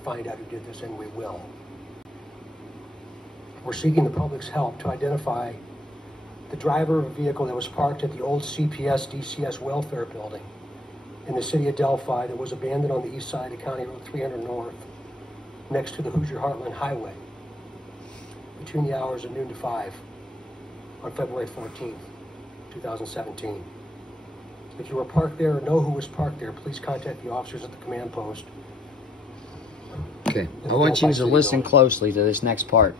find out who did this, and we will. We're seeking the public's help to identify the driver of a vehicle that was parked at the old CPS DCS welfare building in the city of Delphi that was abandoned on the east side of County Road 300 North, next to the Hoosier Heartland Highway, between the hours of noon to 5 on February 14th, 2017. If you were parked there or know who was parked there, please contact the officers at the command post. Okay, I want you to listen closely to this next part.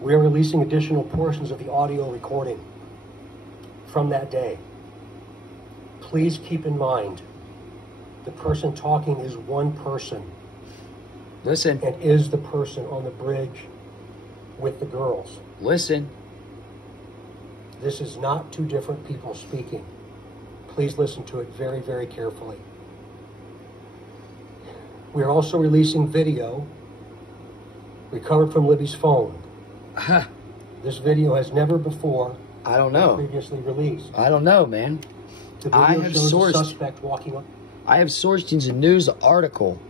We are releasing additional portions of the audio recording from that day. Please keep in mind, the person talking is one person. Listen. And is the person on the bridge with the girls. Listen. This is not two different people speaking. Please listen to it very, very carefully. We are also releasing video recovered from Libby's phone. This video has never before previously released. I don't know, man. The video shows a suspect walking up. I have sourced into a news article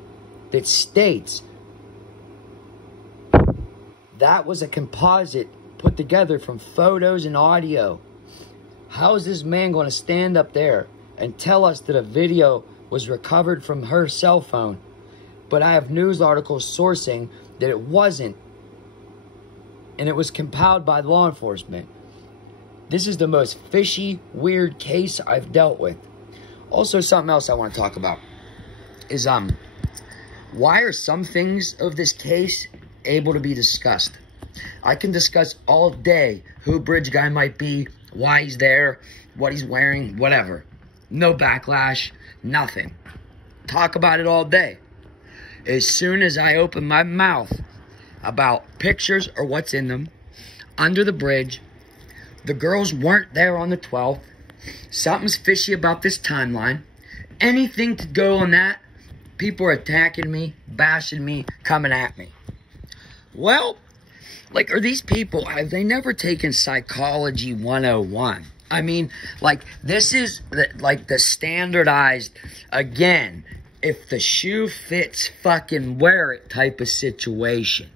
that states that was a composite put together from photos and audio. How is this man going to stand up there and tell us that a video was recovered from her cell phone, but I have news articles sourcing that it wasn't, and it was compiled by law enforcement? This is the most fishy, weird case I've dealt with. Also, something else I want to talk about is why are some things of this case able to be discussed? I can discuss all day who bridge guy might be, why he's there, what he's wearing, whatever. No backlash, nothing. Talk about it all day. As soon as I open my mouth about pictures or what's in them, under the bridge, the girls weren't there on the 12th, something's fishy about this timeline, anything to go on that, people are attacking me, bashing me, coming at me. Well, like, are these people, have they never taken Psychology 101? I mean, like, this is like the standardized, again, if the shoe fits, fucking wear it type of situation.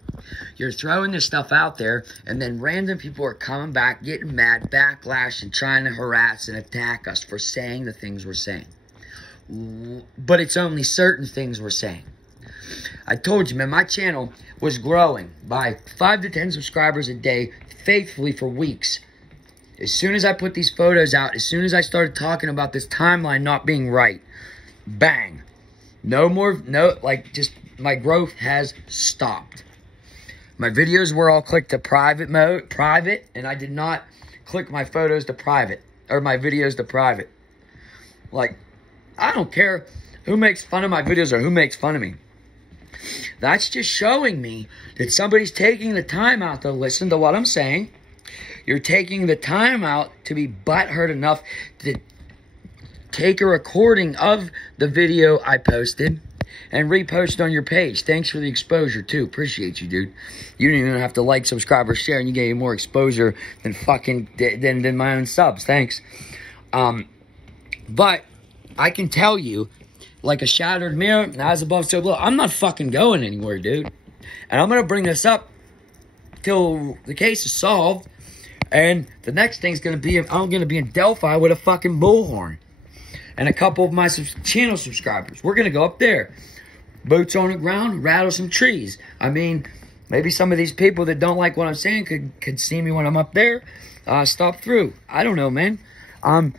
You're throwing this stuff out there, and then random people are coming back, getting mad, backlash, and trying to harass and attack us for saying the things we're saying. But it's only certain things we're saying. I told you, man, my channel was growing by 5 to 10 subscribers a day, faithfully for weeks. As soon as I put these photos out, as soon as I started talking about this timeline not being right, bang. No more, just my growth has stopped. My videos were all clicked to private, and I did not click my photos to private, or my videos to private. Like, I don't care who makes fun of my videos or who makes fun of me. That's just showing me that somebody's taking the time out to listen to what I'm saying. You're taking the time out to be butthurt enough to take a recording of the video I posted and repost on your page. Thanks for the exposure, too. Appreciate you, dude. You don't even have to like, subscribe, or share, and you get more exposure than than my own subs. Thanks. But I can tell you, like a shattered mirror, as above, so below. I'm not fucking going anywhere, dude. And I'm going to bring this up till the case is solved. And the next thing's going to be, I'm going to be in Delphi with a fucking bullhorn. And a couple of my channel subscribers. We're going to go up there. Boots on the ground, rattle some trees. I mean, maybe some of these people that don't like what I'm saying could see me when I'm up there. Stop through. I don't know, man. I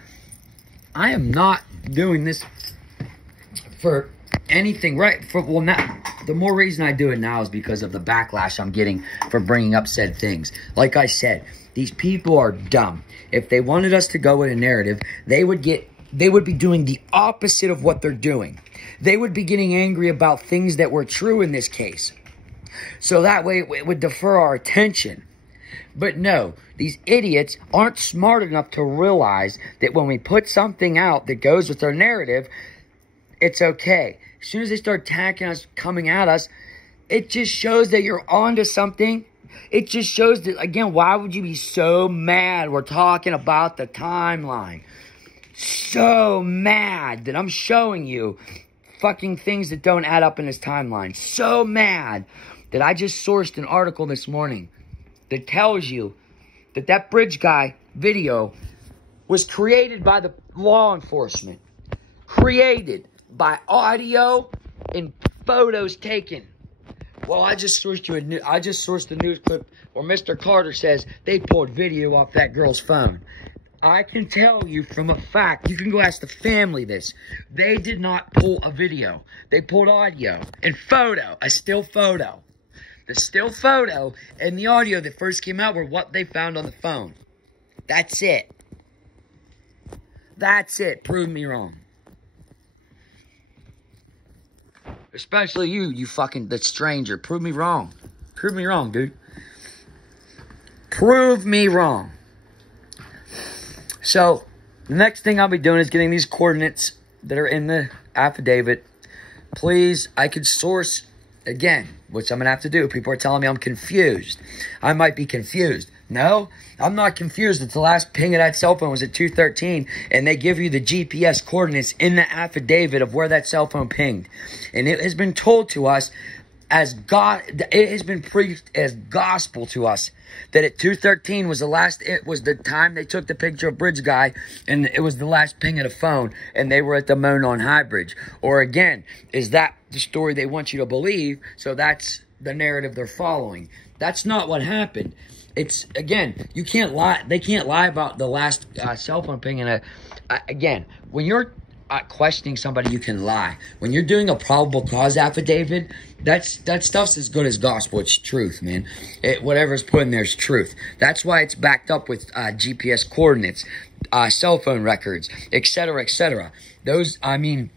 am not doing this for anything, right? The more reason I do it now is because of the backlash I'm getting for bringing up said things. Like I said, these people are dumb. If they wanted us to go with a narrative, they would be doing the opposite of what they're doing. They would be getting angry about things that were true in this case. So that way it would defer our attention. But no, these idiots aren't smart enough to realize that when we put something out that goes with our narrative, it's okay. As soon as they start attacking us, coming at us, it just shows that you're onto something. It just shows that, again, why would you be so mad? We're talking about the timeline. So mad that I'm showing you fucking things that don't add up in his timeline. So mad that I just sourced an article this morning that tells you that that bridge guy video was created by the law enforcement. Created by audio and photos taken. Well, I just sourced a news clip where Mr. Carter says they pulled video off that girl's phone. I can tell you from a fact, you can go ask the family this. They did not pull a video. They pulled audio and photo, a still photo. The still photo and the audio that first came out were what they found on the phone. That's it. That's it. Prove me wrong. Especially you fucking, that stranger. Prove me wrong. Prove me wrong, dude. Prove me wrong. So, the next thing I'll be doing is getting these coordinates that are in the affidavit. Please, I could source, again, which I'm going to have to do. People are telling me I'm confused. I might be confused. No, I'm not confused. It's the last ping of that cell phone was at 2:13, and they give you the GPS coordinates in the affidavit of where that cell phone pinged. And it has been told to us as God, it has been preached as gospel to us that at 2:13 was the last, it was the time they took the picture of Bridge Guy, and it was the last ping of the phone, and they were at the Monon High Bridge. Or again, is that the story they want you to believe? So that's the narrative they're following. That's not what happened. It's, again, you can't lie. They can't lie about the last cell phone ping. And again, when you're questioning somebody, you can lie. When you're doing a probable cause affidavit, that stuff's as good as gospel. It's truth, man. Whatever's put in there is truth. That's why it's backed up with GPS coordinates, cell phone records, etc., etc. Those, I mean,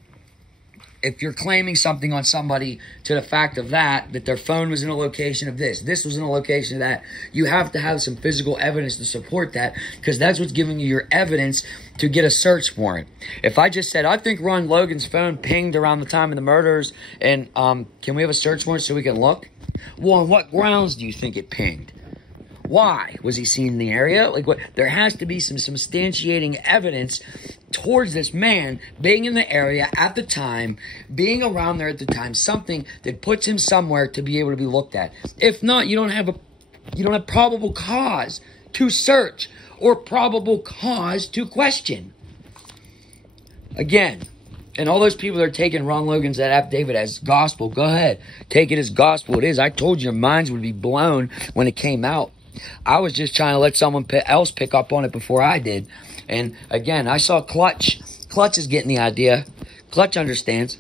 if you're claiming something on somebody to the fact of that their phone was in a location of this was in a location of that, you have to have some physical evidence to support that, because that's what's giving you your evidence to get a search warrant. If I just said, I think Ron Logan's phone pinged around the time of the murders, and can we have a search warrant so we can look? Well, on what grounds do you think it pinged? Why? Was he seen in the area? Like, what? There has to be some substantiating evidence towards this man being in the area at the time, being around there at the time, something that puts him somewhere to be able to be looked at. If not, you don't have probable cause to search or probable cause to question. Again, and all those people that are taking Ron Logan's that affidavit as gospel, go ahead. Take it as gospel. It is. I told you your minds would be blown when it came out. I was just trying to let someone else pick up on it before I did. And again, I saw Clutch. Clutch is getting the idea. Clutch understands.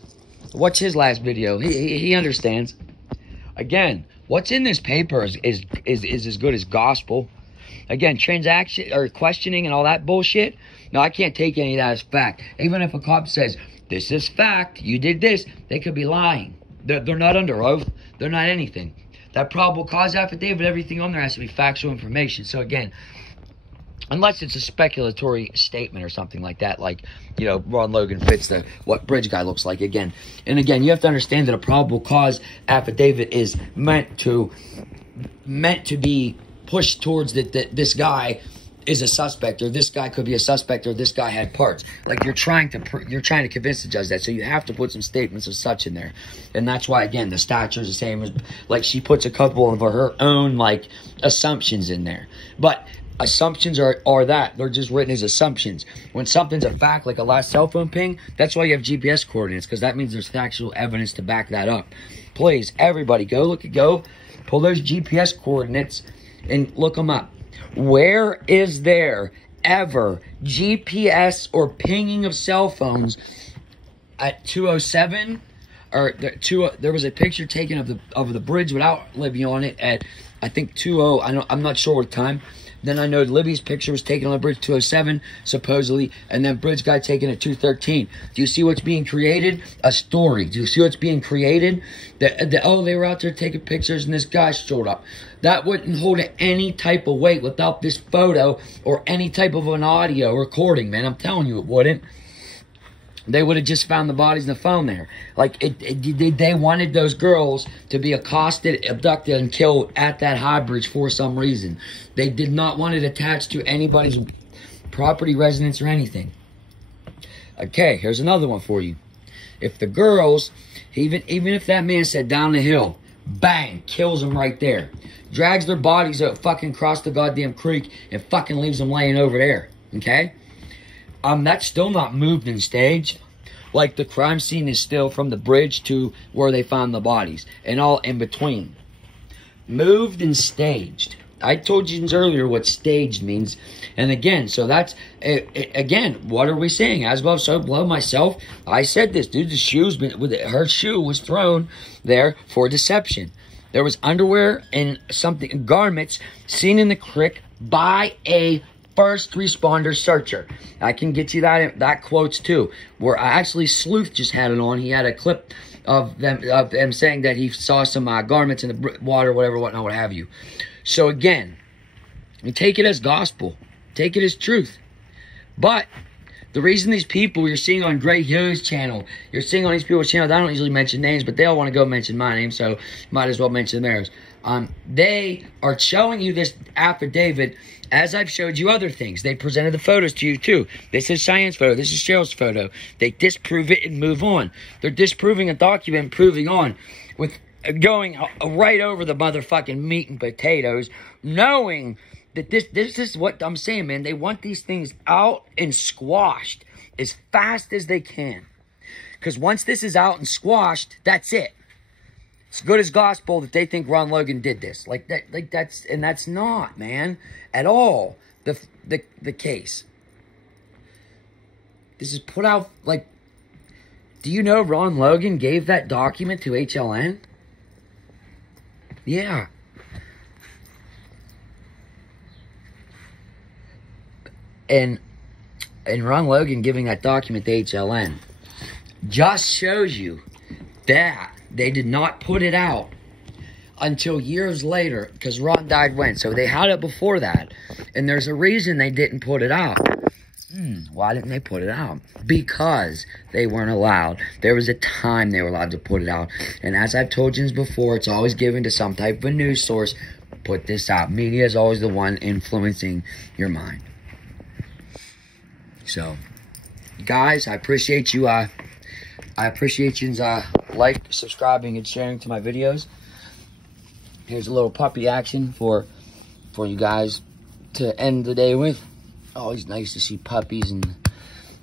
Watch his last video. He understands. Again, what's in this paper is as good as gospel. Again, transaction or questioning and all that bullshit. No, I can't take any of that as fact. Even if a cop says, this is fact, you did this, they could be lying. They're not under oath. They're not anything. That probable cause affidavit, everything on there has to be factual information. So again, unless it's a speculatory statement or something like that, like, you know, Ron Logan fits what Bridge Guy looks like again. And again, you have to understand that a probable cause affidavit is meant to be pushed towards that this guy is a suspect, or this guy could be a suspect, or this guy had parts. Like, you're trying to convince the judge that, so you have to put some statements of such in there. And that's why, again, the stature is the same as, like, she puts a couple of her own, like, assumptions in there. But assumptions are that. They're just written as assumptions. When something's a fact, like a last cell phone ping, that's why you have GPS coordinates, because that means there's factual evidence to back that up. Please, everybody, go pull those GPS coordinates and look them up. Where is there ever GPS or pinging of cell phones at 207? Or there was a picture taken of the bridge without Libby on it at, I think, 20. I'm not sure what time. Then I know Libby's picture was taken on the bridge 207, supposedly, and then Bridge Guy taken at 213. Do you see what's being created? A story. Do you see what's being created? Oh, they were out there taking pictures and this guy showed up. That wouldn't hold any type of weight without this photo or any type of an audio recording, man. I'm telling you it wouldn't. They would have just found the bodies in the phone there. Like, they wanted those girls to be accosted, abducted, and killed at that high bridge for some reason. They did not want it attached to anybody's property, residence, or anything. Okay, here's another one for you. if the girls, even if that man said down the hill, bang, kills them right there. Drags their bodies out fucking across the goddamn creek and fucking leaves them laying over there. Okay? That's still not moved and staged. Like, the crime scene is still from the bridge to where they found the bodies. And all in between. Moved and staged. I told you earlier what staged means. And again, so that's, again, what are we saying? As above, so below. Myself, I said this, dude, her shoe was thrown there for deception. There was underwear and garments seen in the creek by a first responder searcher. I can get you that quotes too. Where actually Sleuth just had it on. He had a clip of them saying that he saw some garments in the water, whatever, whatnot, what have you. So again, you take it as gospel. Take it as truth. But the reason these people you're seeing on Gray Hughes' channel, you're seeing on these people's channels, I don't usually mention names, but they all want to go mention my name, so might as well mention theirs. They are showing you this affidavit as I've showed you other things. They presented the photos to you too. This is Cheyenne's photo. This is Cheryl's photo. They disprove it and move on. They're disproving a document, proving on with going right over the motherfucking meat and potatoes, knowing that this is what I'm saying, man. They want these things out and squashed as fast as they can. Because once this is out and squashed, that's it. It's good as gospel that they think Ron Logan did this. That's not, man, at all the case. This is put out, like, do you know Ron Logan gave that document to HLN? Yeah. And Ron Logan giving that document to HLN just shows you that they did not put it out until years later, because Ron died when? So they had it before that. And there's a reason they didn't put it out. Why didn't they put it out? Because they weren't allowed. There was a time they were allowed to put it out. And as I've told you before, it's always given to some type of a news source. Put this out. Media is always the one influencing your mind. So, guys, I appreciate you. I appreciate you like, subscribing, and sharing to my videos. Here's a little puppy action for you guys to end the day with. Always nice to see puppies and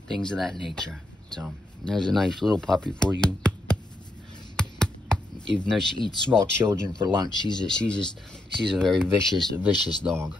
things of that nature. So, there's a nice little puppy for you. Even though she eats small children for lunch, she's a very vicious dog.